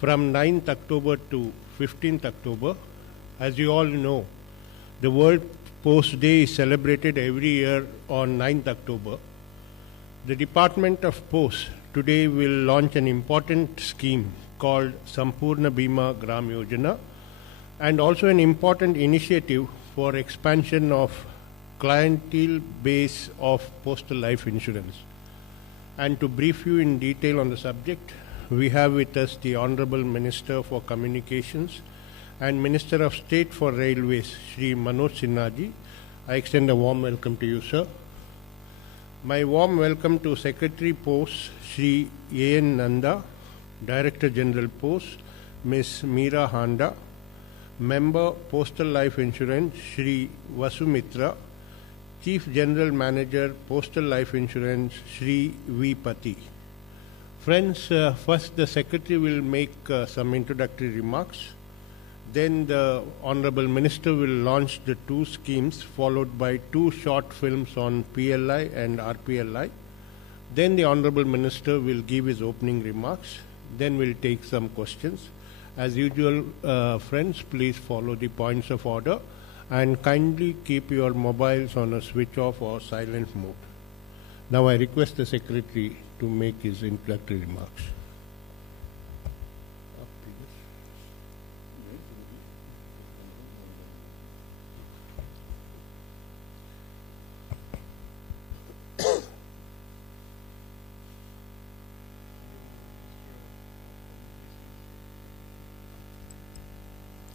from 9th October to 15th October. As you all know, the World Post Day is celebrated every year on 9th October. The Department of Post today will launch an important scheme called Sampurna Bima Gram Yojana, and also an important initiative for expansion of clientele base of postal life insurance. And to brief you in detail on the subject, we have with us the Honorable Minister for Communications and Minister of State for Railways, Shri Manoj Sinha ji. I extend a warm welcome to you, sir. My warm welcome to Secretary Post, Shri A.N. Nanda, Director General Post, Ms. Meera Handa, Member Postal Life Insurance, Shri Vasu Mitra, Chief General Manager Postal Life Insurance, Shri V. Pati. Friends, first the Secretary will make some introductory remarks. Then the Honorable Minister will launch the two schemes, followed by two short films on PLI and RPLI. Then the Honorable Minister will give his opening remarks. Then we'll take some questions. As usual, friends, please follow the points of order and kindly keep your mobiles on a switch off or silent mode. Now I request the Secretary to make his introductory remarks.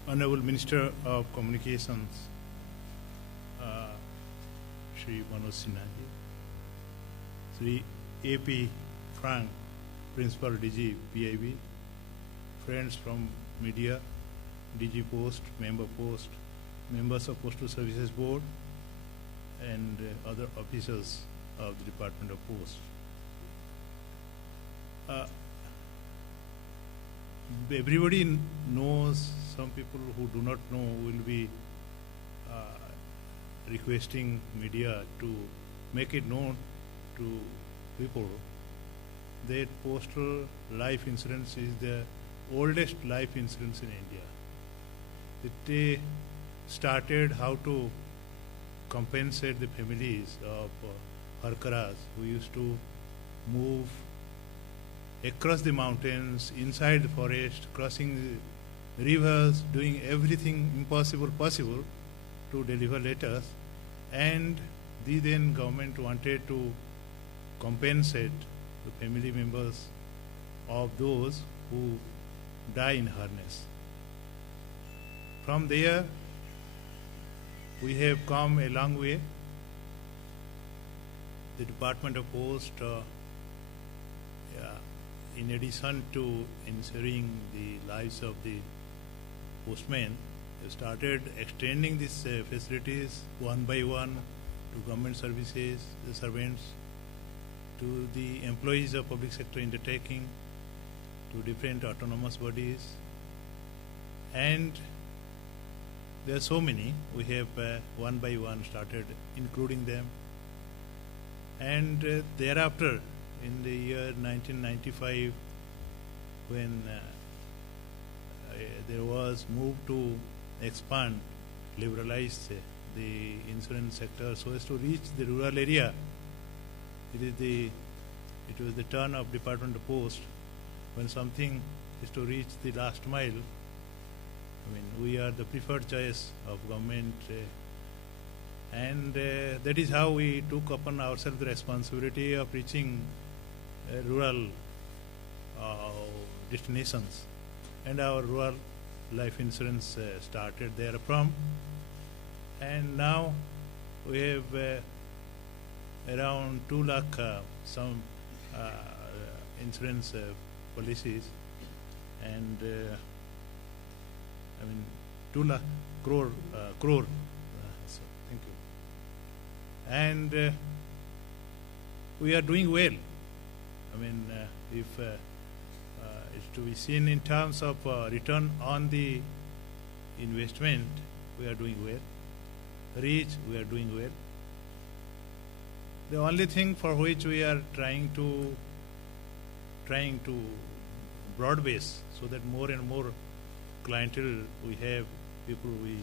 Honorable Minister of Communications, Shri Manoj Sinha ji, Shri A.P. Frank, Principal DG PIB, friends from media, DG Post, members of Postal Services Board, and other officers of the Department of Post. Everybody knows, some people who do not know will be requesting media to make it known to people that postal life insurance is the oldest life insurance in India. It started how to compensate the families of Harkaras who used to move across the mountains, inside the forest, crossing the rivers, doing everything impossible possible to deliver letters, and the then government wanted to compensate the family members of those who die in harness. From there, we have come a long way. The Department of Post, in addition to ensuring the lives of the postmen, started extending these facilities one by one to government services, the servants, to the employees of public sector undertaking, to different autonomous bodies, and there are so many. We have one by one started including them, and thereafter, in the year 1995, when there was move to expand, liberalize the insurance sector so as to reach the rural area, it was the turn of Department of Post when something is to reach the last mile. I mean, we are the preferred choice of government, and that is how we took upon ourselves the responsibility of reaching rural destinations, and our rural life insurance started therefrom, and now we have around 2 lakh some insurance policies, and 2 lakh crore, so thank you, and we are doing well. If it's to be seen in terms of return on the investment, we are doing well. Reach, we are doing well. The only thing for which we are trying to broad base, so that more and more clientele we have, people we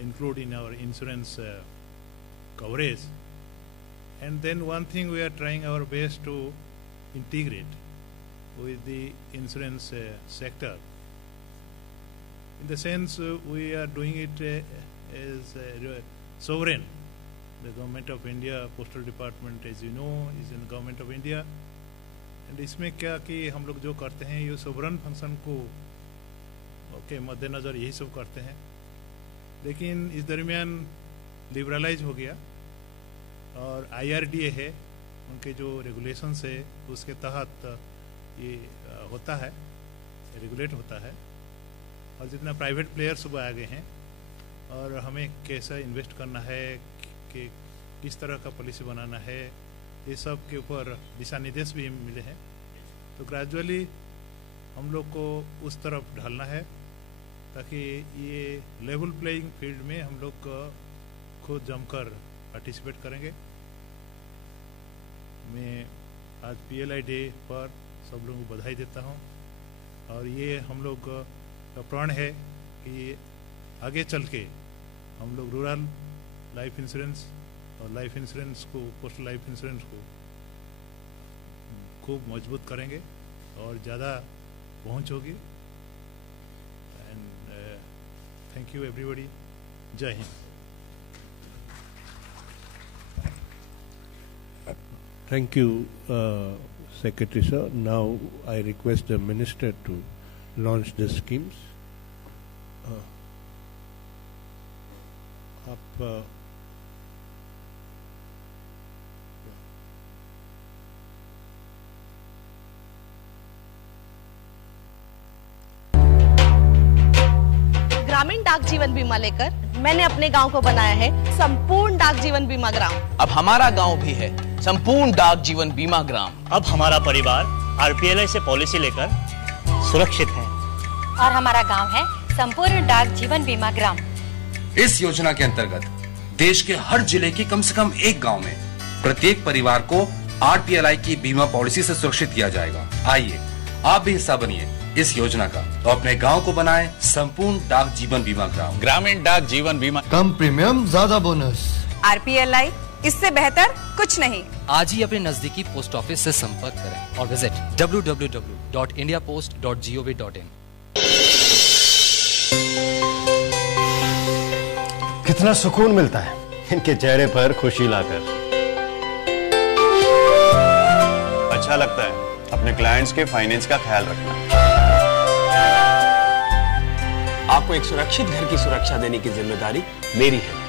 include in our insurance coverage. And then one thing we are trying our best to integrate with the insurance sector. In the sense we are doing it as sovereign. The Government of India, Postal Department, as you know, is in the Government of India. And इसमें क्या कि हम लोग जो करते हैं ये sovereign function को के मद्देनज़र यही सब करते हैं, लेकिन इस दरमियान लिबरलाइज हो गया और IRDA है, उनके जो रेगुलेशंस है उसके तहत ये होता है, रेगुलेट होता है। और जितना प्राइवेट प्लेयर्स वो आ गए हैं और हमें कैसा इन्वेस्ट करना है, कि किस तरह का पॉलिसी बनाना है, ये सब के ऊपर दिशा निर्देश भी मिले हैं। तो ग्रेजुअली हम लोग को उस तरफ ढलना है ताकि ये लेवल प्लेइंग फील्ड में हम लोग खुद जमकर पार्टिसिपेट करेंगे। मैं आज PLI डे पर सब लोगों को बधाई देता हूँ और ये हम लोग का प्रण है कि आगे चल के हम लोग रूरल लाइफ इंश्योरेंस और लाइफ इंश्योरेंस को, पोस्टल लाइफ इंश्योरेंस को खूब मजबूत करेंगे और ज़्यादा पहुंच होगी। And thank you everybody. जय Hind. Thank you, Secretary Sir. Now I request the Minister to launch the schemes. आप ग्रामीण डाक जीवन बीमा लेकर मैंने अपने गांव को बनाया है संपूर्ण डाक जीवन बीमा ग्राम। अब हमारा गांव भी है संपूर्ण डाक जीवन बीमा ग्राम। अब हमारा परिवार RPLI से पॉलिसी लेकर सुरक्षित है और हमारा गांव है संपूर्ण डाक जीवन बीमा ग्राम। इस योजना के अंतर्गत देश के हर जिले के कम से कम एक गांव में प्रत्येक परिवार को RPLI की बीमा पॉलिसी से सुरक्षित किया जाएगा। आइए आप भी हिस्सा बनिए इस योजना का तो अपने गांव को बनाएं संपूर्ण डाक जीवन बीमा ग्राम। ग्रामीण डाक जीवन बीमा, कम प्रीमियम, ज्यादा बोनस। RPLI इससे बेहतर कुछ नहीं। आज ही अपने नजदीकी पोस्ट ऑफिस से संपर्क करें और विजिट www.indiapost.gov.in। कितना सुकून मिलता है इनके चेहरे पर खुशी लाकर। अच्छा लगता है अपने क्लाइंट्स के फाइनेंस का ख्याल रखना। आपको एक सुरक्षित घर की सुरक्षा देने की जिम्मेदारी मेरी है।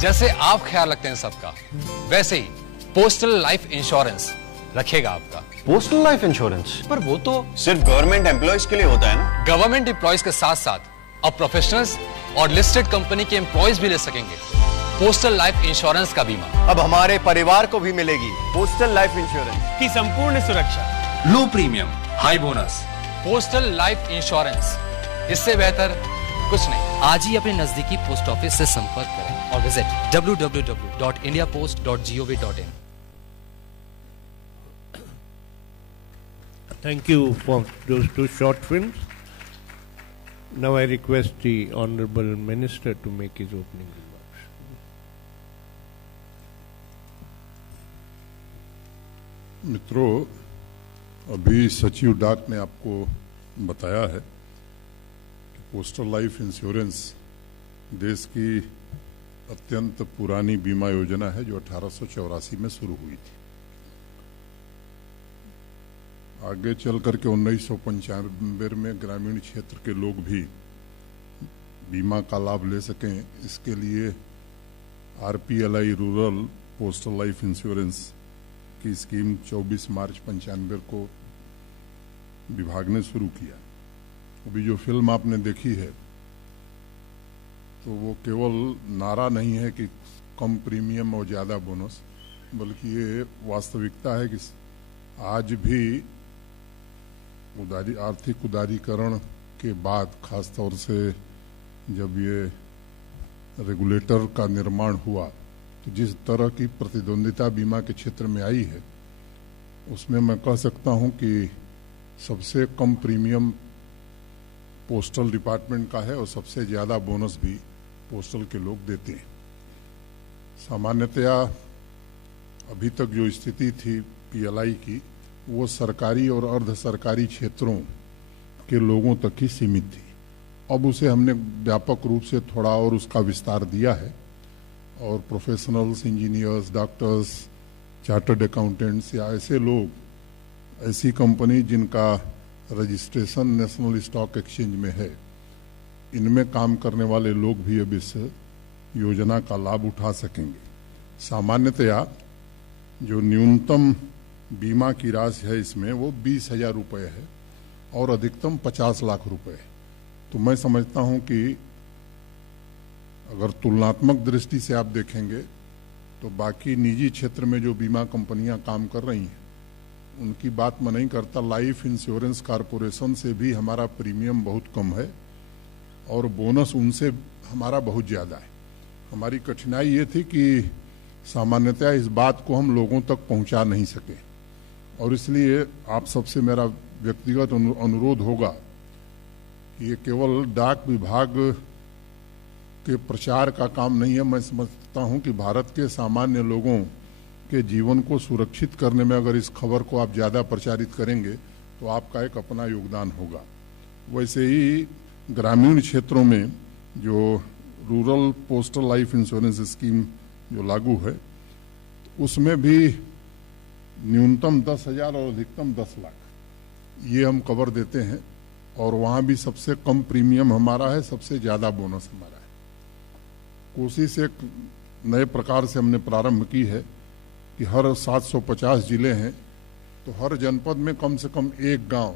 जैसे आप ख्याल रखते हैं सबका, वैसे ही पोस्टल लाइफ इंश्योरेंस रखेगा आपका। Postal life insurance? पर वो तो सिर्फ गवर्नमेंट एम्प्लॉयज के लिए होता है ना। गवर्नमेंट एम्प्लॉयज के साथ साथ अब प्रोफेशनल्स और लिस्टेड कंपनी के एम्प्लॉयज भी ले सकेंगे पोस्टल लाइफ इंश्योरेंस का बीमा। अब हमारे परिवार को भी मिलेगी पोस्टल लाइफ इंश्योरेंस की संपूर्ण सुरक्षा। Low premium, high bonus. Postal life insurance, इससे बेहतर कुछ नहीं। आज ही अपने नजदीकी पोस्ट ऑफिस से संपर्क करें और visit www.indiapost.gov.in। Thank you for those two short films. Now I request the Honorable Minister to make his opening remarks. मित्रों, अभी सचिव डाक ने आपको बताया है कि पोस्टल लाइफ इंश्योरेंस देश की अत्यंत पुरानी बीमा योजना है जो 1884 में शुरू हुई थी। आगे चल करके 1995 में ग्रामीण क्षेत्र के लोग भी बीमा का लाभ ले सकें, इसके लिए RPLI rural postal life insurance की स्कीम 24 मार्च 1995 को विभाग ने शुरू किया। अभी जो फिल्म आपने देखी है तो वो केवल नारा नहीं है कि कम प्रीमियम और ज़्यादा बोनस, बल्कि ये वास्तविकता है कि आज भी आर्थिक उदारीकरण के बाद, खासतौर से जब ये रेगुलेटर का निर्माण हुआ, तो जिस तरह की प्रतिद्वंदिता बीमा के क्षेत्र में आई है उसमें मैं कह सकता हूं कि सबसे कम प्रीमियम पोस्टल डिपार्टमेंट का है और सबसे ज़्यादा बोनस भी पोस्टल के लोग देते हैं। सामान्यतया अभी तक जो स्थिति थी पीएलआई की, वो सरकारी और अर्ध सरकारी क्षेत्रों के लोगों तक ही सीमित थी। अब उसे हमने व्यापक रूप से थोड़ा और उसका विस्तार दिया है और professionals, engineers, doctors, chartered accountants या ऐसे लोग, ऐसी कंपनी जिनका रजिस्ट्रेशन नेशनल स्टॉक एक्सचेंज में है, इनमें काम करने वाले लोग भी अब इस योजना का लाभ उठा सकेंगे। सामान्यतया जो न्यूनतम बीमा की राशि है इसमें वो 20,000 रुपये है और अधिकतम 50 लाख रुपए है। तो मैं समझता हूं कि अगर तुलनात्मक दृष्टि से आप देखेंगे तो बाकी निजी क्षेत्र में जो बीमा कंपनियां काम कर रही हैं उनकी बात मैं नहीं करता। लाइफ इंश्योरेंस कॉरपोरेशन से भी हमारा प्रीमियम बहुत कम है और बोनस उनसे हमारा बहुत ज़्यादा है। हमारी कठिनाई ये थी कि सामान्यतया इस बात को हम लोगों तक पहुंचा नहीं सके और इसलिए आप सबसे मेरा व्यक्तिगत अनुरोध होगा कि ये केवल डाक विभाग के प्रचार का काम नहीं है। मैं समझता हूं कि भारत के सामान्य लोगों के जीवन को सुरक्षित करने में अगर इस खबर को आप ज़्यादा प्रचारित करेंगे तो आपका एक अपना योगदान होगा। वैसे ही ग्रामीण क्षेत्रों में जो rural postal life insurance scheme जो लागू है उसमें भी न्यूनतम 10,000 और अधिकतम 10 लाख ये हम कवर देते हैं और वहाँ भी सबसे कम प्रीमियम हमारा है, सबसे ज़्यादा बोनस हमारा है। कोशिश एक नए प्रकार से हमने प्रारंभ की है कि हर 750 जिले हैं तो हर जनपद में कम से कम एक गांव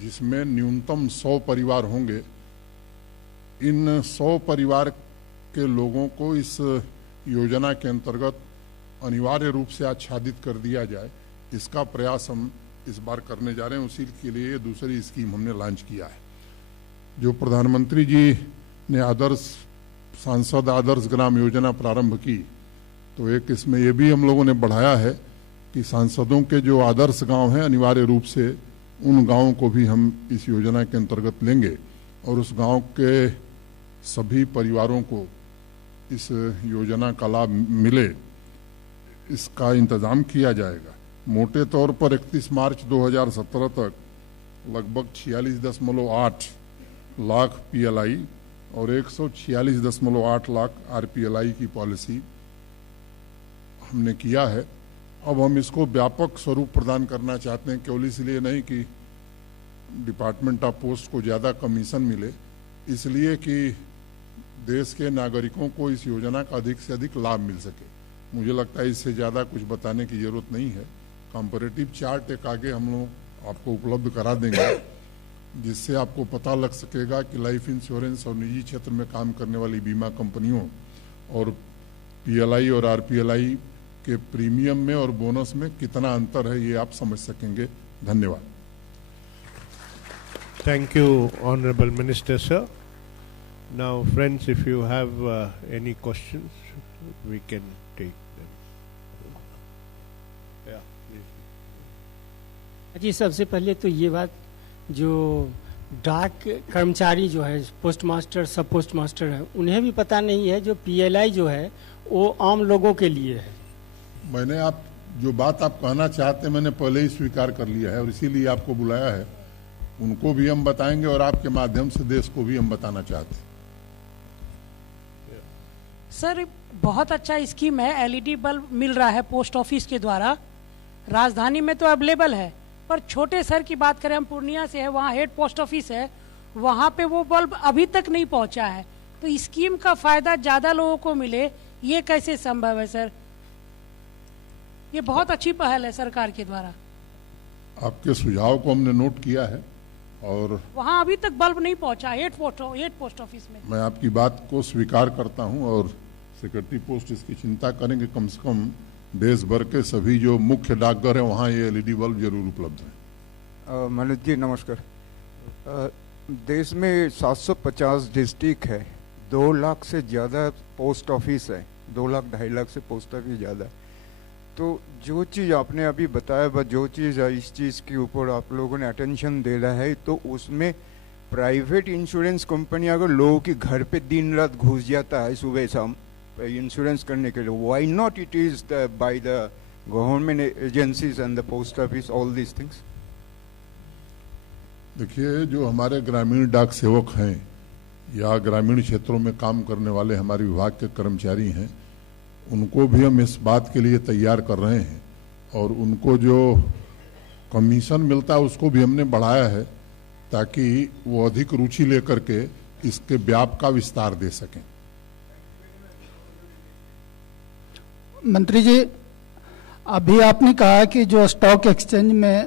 जिसमें न्यूनतम 100 परिवार होंगे, इन 100 परिवार के लोगों को इस योजना के अंतर्गत अनिवार्य रूप से आच्छादित कर दिया जाए, इसका प्रयास हम इस बार करने जा रहे हैं। उसी के लिए दूसरी स्कीम हमने लॉन्च किया है। जो प्रधानमंत्री जी ने सांसद आदर्श ग्राम योजना प्रारंभ की तो एक इसमें ये भी हम लोगों ने बढ़ाया है कि सांसदों के जो आदर्श गांव हैं अनिवार्य रूप से उन गांवों को भी हम इस योजना के अंतर्गत लेंगे और उस गांव के सभी परिवारों को इस योजना का लाभ मिले, इसका इंतजाम किया जाएगा। मोटे तौर पर 31 मार्च 2017 तक लगभग 46.8 लाख पीएलआई और 146.8 लाख आरपीएलआई की पॉलिसी हमने किया है। अब हम इसको व्यापक स्वरूप प्रदान करना चाहते हैं, केवल इसलिए नहीं कि डिपार्टमेंट ऑफ पोस्ट को ज़्यादा कमीशन मिले, इसलिए कि देश के नागरिकों को इस योजना का अधिक से अधिक लाभ मिल सके। मुझे लगता है इससे ज़्यादा कुछ बताने की ज़रूरत नहीं है। कंपैरेटिव चार्ट एक आगे हम लोग आपको उपलब्ध करा देंगे जिससे आपको पता लग सकेगा कि लाइफ इंश्योरेंस और निजी क्षेत्र में काम करने वाली बीमा कंपनियों और पीएलआई और आरपीएलआई के प्रीमियम में और बोनस में कितना अंतर है, ये आप समझ सकेंगे। धन्यवाद। Thank you, Honorable Minister, sir. Now, friends, if you have any questions, we can take them. Yeah, please. जी, सबसे पहले तो ये बात, जो डाक कर्मचारी जो है, पोस्ट मास्टर, सब पोस्ट मास्टर है, उन्हें भी पता नहीं है जो पीएलआई जो है वो आम लोगों के लिए है। मैंने आप जो बात आप कहना चाहते हैं मैंने पहले ही स्वीकार कर लिया है और इसीलिए आपको बुलाया है। उनको भी हम बताएंगे और आपके माध्यम से देश को भी हम बताना चाहते हैं। सर, बहुत अच्छा स्कीम है। एलईडी बल्ब मिल रहा है पोस्ट ऑफिस के द्वारा, राजधानी में तो अवेलेबल है, पर छोटे शहर की बात करें, हम पूर्णिया से है, वहाँ हेड पोस्ट ऑफिस है, वहाँ पे वो बल्ब अभी तक नहीं पहुँचा है। तो स्कीम का फायदा ज़्यादा लोगों को मिले, ये कैसे संभव है सर? ये बहुत अच्छी पहल है सरकार के द्वारा। आपके सुझाव को हमने नोट किया है और वहाँ अभी तक बल्ब नहीं पहुँचा हेड पोस्ट ऑफिस में। मैं आपकी बात को स्वीकार करता हूँ और सेक्रेटरी पोस्ट इसकी चिंता करेंगे। कम से कम देश भर के सभी जो मुख्य डाकघर है वहाँ ये एलईडी बल्ब जरूर उपलब्ध है। मनोज जी नमस्कार। देश में 750 डिस्ट्रिक्ट है, 2 लाख से ज़्यादा पोस्ट ऑफिस है, 2 लाख 2.5 लाख से पोस्ट ऑफिस ज़्यादा है। तो जो चीज़ आपने अभी बताया बस जो चीज़ इस चीज़ के ऊपर आप लोगों ने अटेंशन दे रहा है, तो उसमें प्राइवेट इंश्योरेंस कंपनी अगर लोगों के घर पे दिन रात घुस जाता है सुबह शाम इंश्योरेंस करने के लिए, why not it is by the government agencies and the post office, all these things? देखिए, जो हमारे ग्रामीण डाक सेवक हैं या ग्रामीण क्षेत्रों में काम करने वाले हमारे विभाग के कर्मचारी हैं, उनको भी हम इस बात के लिए तैयार कर रहे हैं और उनको जो कमीशन मिलता है उसको भी हमने बढ़ाया है ताकि वो अधिक रुचि लेकर के इसके व्याप का विस्तार दे सकें। मंत्री जी, अभी आपने कहा कि जो स्टॉक एक्सचेंज में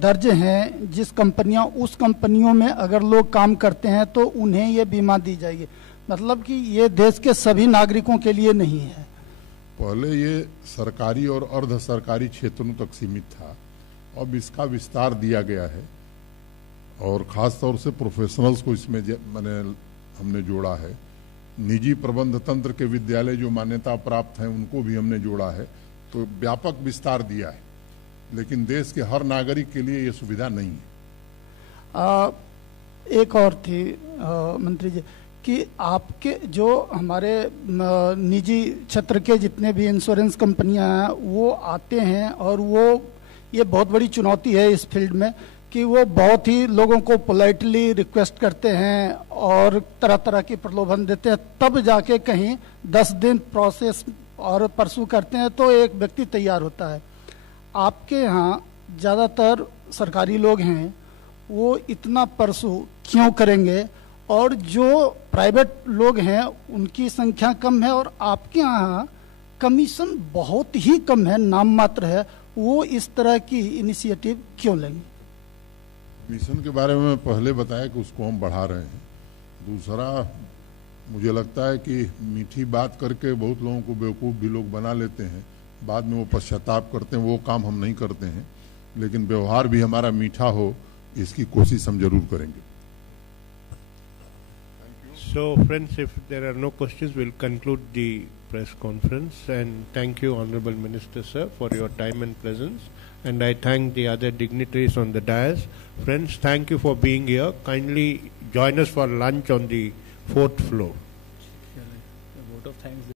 दर्ज हैं जिस कंपनियां, उस कंपनियों में अगर लोग काम करते हैं तो उन्हें ये बीमा दी जाएगी, मतलब कि ये देश के सभी नागरिकों के लिए नहीं है। पहले ये सरकारी और अर्ध सरकारी क्षेत्रों तक सीमित था, अब इसका विस्तार दिया गया है और खास तौर से प्रोफेशनल्स को इसमें हमने जोड़ा है। निजी प्रबंध तंत्र के विद्यालय जो मान्यता प्राप्त हैं उनको भी हमने जोड़ा है, तो व्यापक विस्तार दिया है, लेकिन देश के हर नागरिक के लिए ये सुविधा नहीं है। एक और थी मंत्री जी कि आपके जो हमारे निजी क्षेत्र के जितने भी इंश्योरेंस कंपनियां हैं वो आते हैं और वो ये बहुत बड़ी चुनौती है इस फील्ड में कि वो बहुत ही लोगों को पोलाइटली रिक्वेस्ट करते हैं और तरह तरह की प्रलोभन देते हैं, तब जाके कहीं 10 दिन प्रोसेस और परसू करते हैं तो एक व्यक्ति तैयार होता है। आपके यहाँ ज़्यादातर सरकारी लोग हैं, वो इतना परसू क्यों करेंगे और जो प्राइवेट लोग हैं उनकी संख्या कम है और आपके यहाँ कमीशन बहुत ही कम है, नाम मात्र है, वो इस तरह की इनिशिएटिव क्यों लेंगे? मिशन के बारे में पहले बताया कि उसको हम बढ़ा रहे हैं। दूसरा, मुझे लगता है कि मीठी बात करके बहुत लोगों को बेवकूफ़ भी लोग बना लेते हैं, बाद में वो पश्चाताप करते हैं, वो काम हम नहीं करते हैं, लेकिन व्यवहार भी हमारा मीठा हो इसकी कोशिश हम जरूर करेंगे। So friends, if there are no questions, we'll conclude the press conference, and thank you, Honorable Minister Sir, for your time and presence, and I thank the other dignitaries on the dais. Friends, thank you for being here. Kindly join us for lunch on the 4th floor. A vote of thanks.